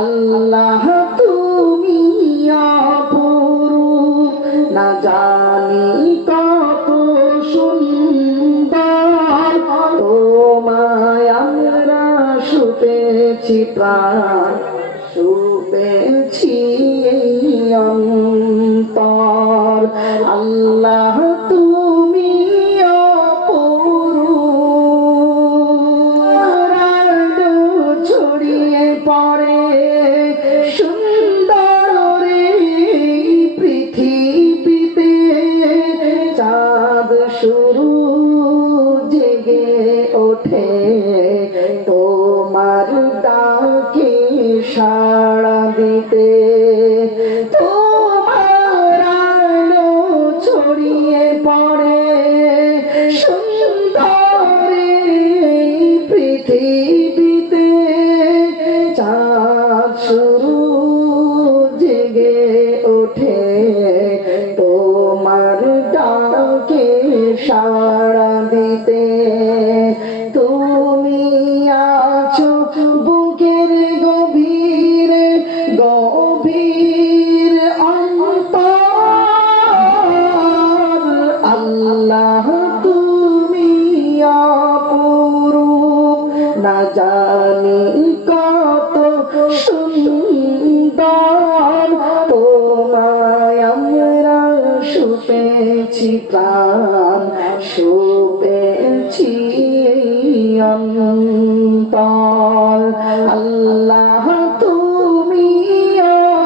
আল্লাহ তুমি অপরূপ, না জানি কত সুন্দর, তোমায় আমরা শুপেছি প্রাণ, শুপেছি অন্তর। আল্লাহ তুমি অপরূপ, ছড়িয়ে পড়ে সুন্দর পৃথিবীতে, চাঁদ শুরু জেগে ওঠে তোমার ডাকে সাড়া দিতে। তোমার আলো ছড়িয়ে পড়ে সুন্দর পৃথিবীতে, চাঁদ শুরু জেগে ওঠে তোমার ডাকে সাড়া দিতে। তুমি আছো বুকের গভীরে গভীর অন্তর। আল্লাহ তুমি অপরূপ, না জানি কত সুন্দর, তোমায় আমরা শুপেছি প্রাণ, শুপেছি অন্তর। আল্লাহ তুমি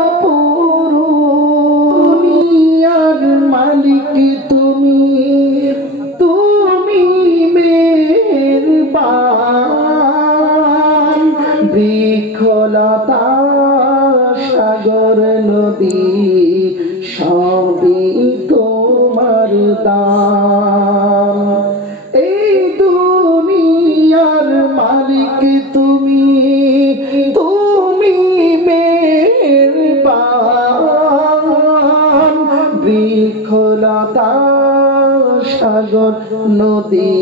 অপরূপ, দুনিয়ার মালিক তুমি, তুমি মেহেরবান, বৃক্ষলতা সাগর নদী সবই তোমার দান। এই দুনিয়ার মালিক তুমি, তুমি মেহেরবান, বৃক্ষলতা সাগর নদী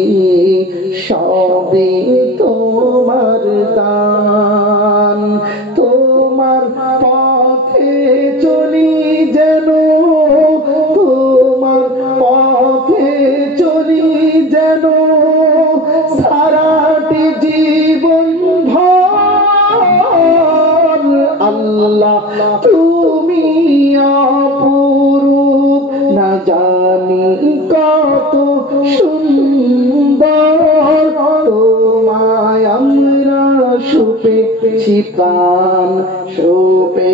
সবই তোমার দান। তোমার পথে চলি যেন, তোমার পথে চলি যেন সারাটি জীবন ভর। আল্লাহ তুমি অপরূপ, না জানি কত সুন্দর, তোমায় আমরা শুপেছি প্রাণ, শুপে